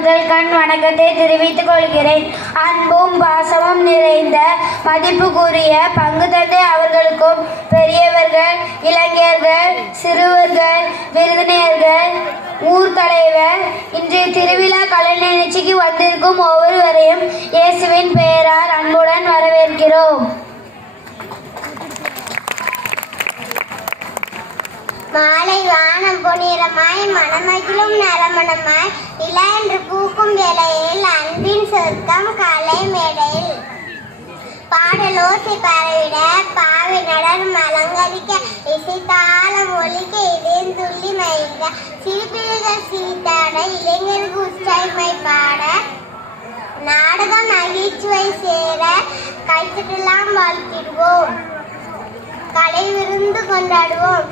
முதல் கண் வணக்கத்தை தெரிவித்துக் கொள்கிறேன். அன்பும் பாசமும் நிறைந்த மதிப்புக்குரிய பங்கு தந்தை அவர்களுக்கும், பெரியவர்கள், இளைஞர்கள், சிறுவர்கள், விருந்தினர்கள், ஊர்தலைவர், இன்றைய திருவிழா கலை நிகழ்ச்சிக்கு வந்திருக்கும் ஒவ்வொருவரையும் இயேசுவின் பெயரால் அன்புடன் வரவேற்கிறோம். மாலை வானம் பொன்னிறமாய் மணமகிழும் நரமணமாய் இலா என்று பூக்கும் வேளையில் அன்பின் சொர்க்கம் கலை மேடையில் பாடலோசை பரவிட பாவை நடர் மலங்கரிக்க இசைத்தாளம் ஒலிக்க இதயம் துள்ளி மயங்க சிறுபிள்ளைகள் சிரித்தாட இளைஞருக்கு உற்சாகமை பாட நாடகம் நகைச்சுவை சேர கைத்தட்டெல்லாம் வாழ்த்திடுவோம், கலை விருந்து கொண்டாடுவோம்.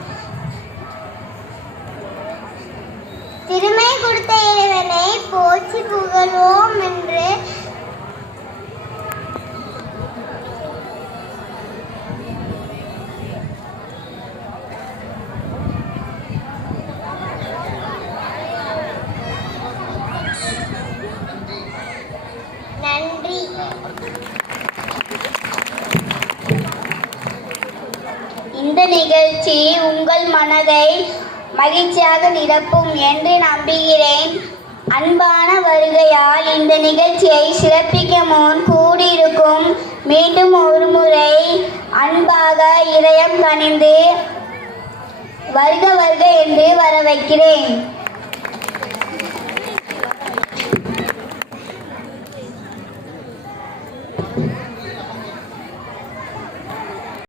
திருமை கொடுத்த இறைவனை போற்றி புகழ்வோம் என்று நன்றி. இந்த நிகழ்ச்சி உங்கள் மனதை மகிழ்ச்சியாக நிரப்பும் என்று நம்புகிறேன். அன்பான வருகையால் இந்த நிகழ்ச்சியை சிறப்பிக்க முன் கூடியிருக்கும் மீண்டும் ஒரு முறை அன்பாக இதயம் கனிந்து வருக வருக என்று வர வைக்கிறேன்.